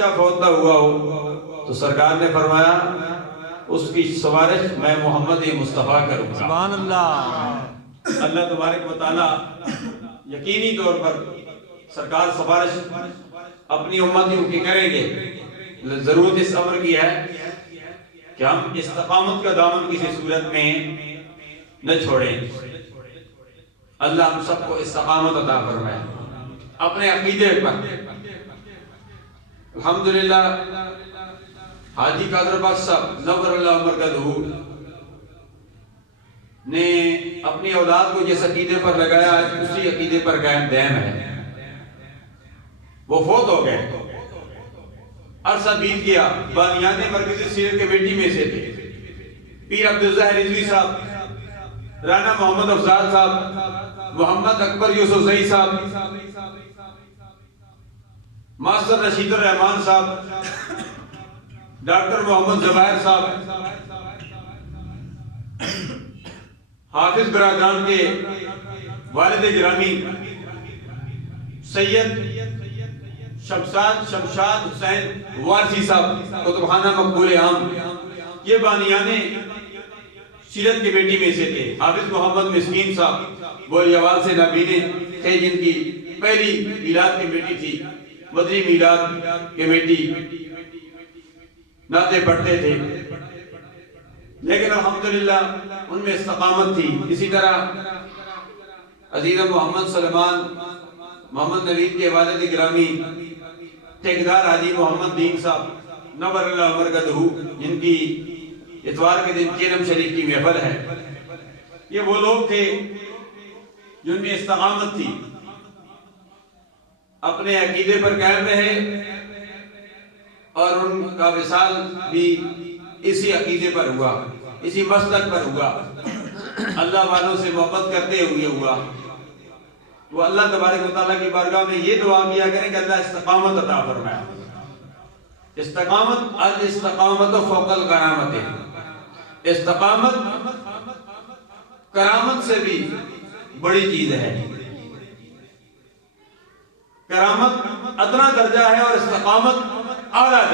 بچہ فوت نہ ہوا ہو تو سرکار نے فرمایا اس کی سفارش میں محمد مصطفیٰ کروں گا۔ سبحان اللہ۔ اللہ تبارک و تعالیٰ یقینی طور پر سرکار سفارش اپنی امتیوں کی کریں گے۔ ضرورت اس امر کی ہے کہ ہم استقامت کا دامن کسی صورت میں نہ چھوڑیں۔ اللہ ہم سب کو استقامت عطا فرمائے اپنے عقیدے پر۔ الحمدللہ حاجی قادر بخش صاحب نور اللہ مرکزہ نے اپنی اولاد کو جس عقیدے پر لگایا اسی عقیدے پر قائم دائم ہے۔ وہ فوت ہو گئے، عرصہ بیت گیا، بانیان مرکزی سیرت کے بیٹی میں سے تھے پیر عبدالظاہر رضوی صاحب، رانا محمد افضال صاحب، محمد اکبر یوسف زئی صاحب، ماسٹر رشید الرحمان صاحب، ڈاکٹر محمد زبیر صاحب، حافظ برادران کے والد گرامی سید شمشاد حسین وارثی صاحب کتب خانہ مقبول عام، یہ بانیان سیرت کی بیٹی میں سے تھے۔ حافظ محمد مسکین صاحب بولیوال سے نابینے تھے، جن کی پہلی میلاد کی بیٹی تھی، مدنی میلاد کی بیٹی، نعتیں پڑھتے تھے، لیکن الحمدللہ ان میں استقامت تھی۔ اسی طرح عزیز محمد سلمان محمد نوید کے والد گرامی ٹھیکیدار حاجی محمد دین صاحب نور اللہ مرکزہ، جن کی اتوار کے دن چیلم شریف کی محفل ہے، یہ وہ لوگ تھے جن میں استقامت تھی، اپنے عقیدے پر قائم رہے اور ان کا وصال بھی اسی عقیدے پر ہوا، اسی مسلک پر ہوا، اللہ والوں سے محبت کرتے ہوئے ہوا۔ وہ اللہ تبارک و تعالیٰ کی بارگاہ میں یہ دعا کیا کریں کہ اللہ استقامت عطا فرمائے۔ استقامت الاستقامت فوق الکرامت، استقامت کرامت سے بھی بڑی چیز ہے۔ کرامت ادنا درجہ ہے اور استقامت اعلیٰ